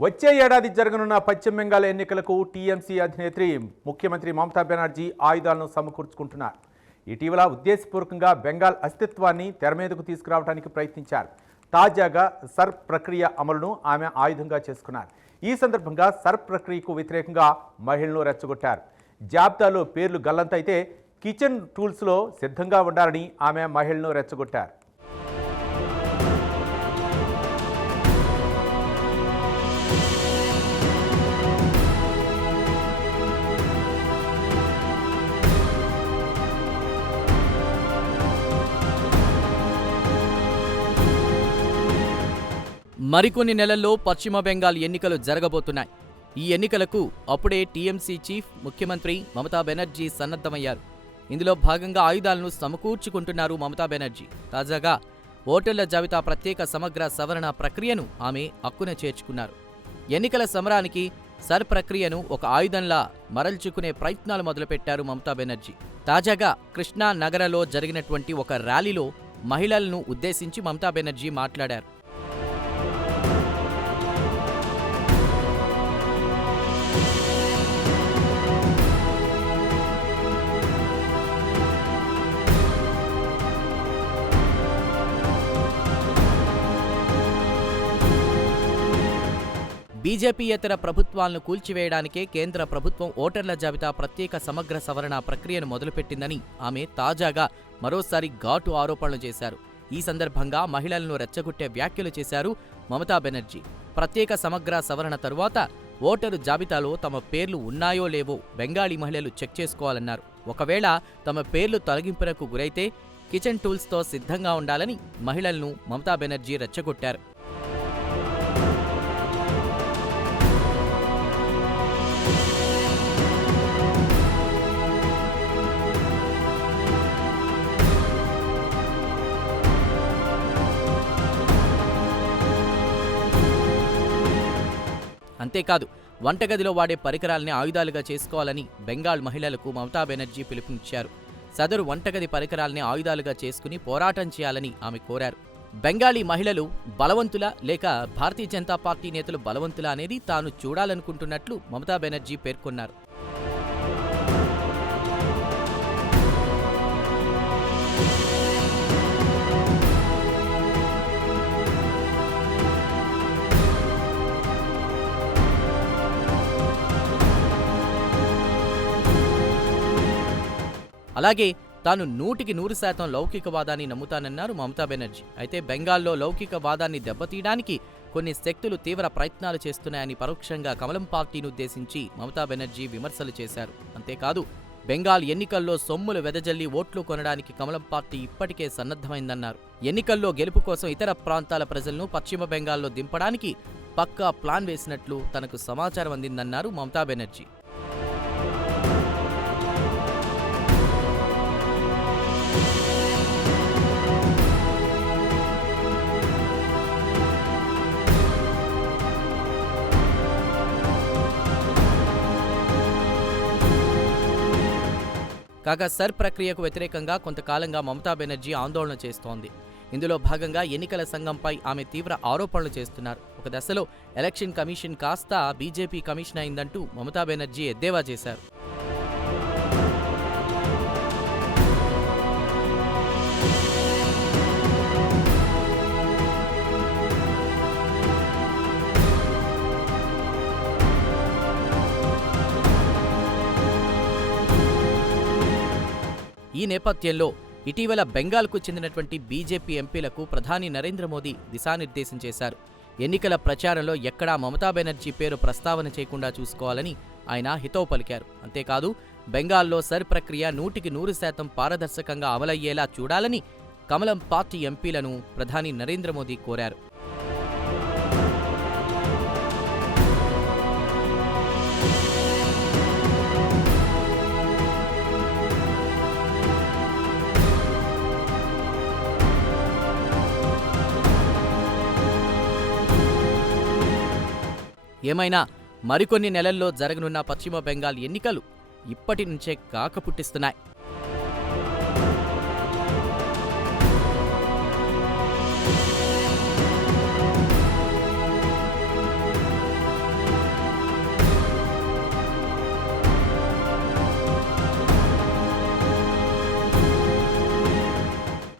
వచ్చే ఏడాది జరగనున్న పశ్చిమ బెంగాల్ ఎన్నికలకు టీఎంసీ అధినేత్రి ముఖ్యమంత్రి మమతా బెనర్జీ ఆయుధాలను సమకూర్చుకుంటున్నారు. ఇటీవల ఉద్దేశపూర్వకంగా బెంగాల్ అస్తిత్వాన్ని తెరమీదకు తీసుకురావడానికి ప్రయత్నించారు. తాజాగా సర్ప్ ప్రక్రియ అమలును ఆమె ఆయుధంగా చేసుకున్నారు. ఈ సందర్భంగా సర్ప్ ప్రక్రియకు వ్యతిరేకంగా మహిళలను రెచ్చగొట్టారు. జాబితాలో పేర్లు గల్లంతైతే కిచెన్ టూల్స్లో సిద్ధంగా ఉండాలని ఆమె మహిళలను రెచ్చగొట్టారు. మరికొన్ని నెలల్లో పశ్చిమ బెంగాల్ ఎన్నికలు జరగబోతున్నాయి. ఈ ఎన్నికలకు అప్పుడే టీఎంసీ చీఫ్ ముఖ్యమంత్రి మమతా బెనర్జీ సన్నద్ధమయ్యారు. ఇందులో భాగంగా ఆయుధాలను సమకూర్చుకుంటున్నారు మమతా బెనర్జీ. తాజాగా ఓటర్ల జాబితా ప్రత్యేక సమగ్ర సవరణ ప్రక్రియను ఆమె అక్కున చేర్చుకున్నారు. ఎన్నికల సమరానికి సర్ ప్రక్రియను ఒక ఆయుధంలా మరల్చుకునే ప్రయత్నాలు మొదలుపెట్టారు మమతా బెనర్జీ. తాజాగా కృష్ణా నగరలో జరిగినటువంటి ఒక ర్యాలీలో మహిళలను ఉద్దేశించి మమతా బెనర్జీ మాట్లాడారు. బీజేపీయేతర ప్రభుత్వాలను కూల్చివేయడానికే కేంద్ర ప్రభుత్వం ఓటర్ల జాబితా ప్రత్యేక సమగ్ర సవరణ ప్రక్రియను మొదలుపెట్టిందని ఆమె తాజాగా మరోసారి ఘాటు ఆరోపణలు చేశారు. ఈ సందర్భంగా మహిళలను రెచ్చగొట్టే వ్యాఖ్యలు చేశారు మమతా బెనర్జీ. ప్రత్యేక సమగ్ర సవరణ తరువాత ఓటరు జాబితాలో తమ పేర్లు ఉన్నాయో లేవో బెంగాలీ మహిళలు చెక్ చేసుకోవాలన్నారు. ఒకవేళ తమ పేర్లు తొలగింపునకు గురైతే కిచెన్ టూల్స్తో సిద్ధంగా ఉండాలని మహిళలను మమతా బెనర్జీ రెచ్చగొట్టారు. అంతేకాదు, వంటగదిలో వాడే పరికరాల్ని ఆయుధాలుగా చేసుకోవాలని బెంగాల్ మహిళలకు మమతా బెనర్జీ పిలుపునిచ్చారు. సదరు వంటగది పరికరాల్ని ఆయుధాలుగా చేసుకుని పోరాటం చేయాలని ఆమె కోరారు. బెంగాలీ మహిళలు బలవంతులా లేక భారతీయ జనతా పార్టీ నేతలు బలవంతులా అనేది తాను చూడాలనుకుంటున్నట్లు మమతా బెనర్జీ పేర్కొన్నారు. అలాగే తాను 100% లౌకికవాదాన్ని నమ్ముతానన్నారు మమతా బెనర్జీ. అయితే బెంగాల్లో లౌకికవాదాన్ని దెబ్బతీయడానికి కొన్ని శక్తులు తీవ్ర ప్రయత్నాలు చేస్తున్నాయని పరోక్షంగా కమలం పార్టీని ఉద్దేశించి మమతా బెనర్జీ విమర్శలు చేశారు. అంతేకాదు, బెంగాల్ ఎన్నికల్లో సొమ్ములు వెదజల్లి ఓట్లు కొనడానికి కమలం పార్టీ ఇప్పటికే సన్నద్ధమైందన్నారు. ఎన్నికల్లో గెలుపు కోసం ఇతర ప్రాంతాల ప్రజలను పశ్చిమ బెంగాల్లో దింపడానికి పక్కా ప్లాన్ వేసినట్లు తనకు సమాచారం అందిందన్నారు మమతా బెనర్జీ. కాగా సర్ ప్రక్రియకు వ్యతిరేకంగా కొంతకాలంగా మమతా బెనర్జీ ఆందోళన చేస్తోంది. ఇందులో భాగంగా ఎన్నికల సంఘంపై ఆమె తీవ్ర ఆరోపణలు చేస్తున్నారు. ఒక దశలో ఎలక్షన్ కమిషన్ కాస్త బీజేపీ కమిషన్ అయిందంటూ మమతా బెనర్జీ ఎద్దేవా చేశారు. ఈ నేపథ్యంలో ఇటీవల బెంగాల్కు చెందినటువంటి బీజేపీ ఎంపీలకు ప్రధాని నరేంద్ర మోదీ దిశానిర్దేశం చేశారు. ఎన్నికల ప్రచారంలో ఎక్కడా మమతా బెనర్జీ పేరు ప్రస్తావన చేయకుండా చూసుకోవాలని ఆయన హితవు పలికారు. అంతేకాదు, బెంగాల్లో సర్ ప్రక్రియ 100% పారదర్శకంగా అమలయ్యేలా చూడాలని కమలం పార్టీ ఎంపీలను ప్రధాని నరేంద్ర మోదీ కోరారు. ఏమైనా మరికొన్ని నెలల్లో జరగనున్న పశ్చిమ బెంగాల్ ఎన్నికలు ఇప్పటి నుంచే కాక పుట్టిస్తున్నాయి.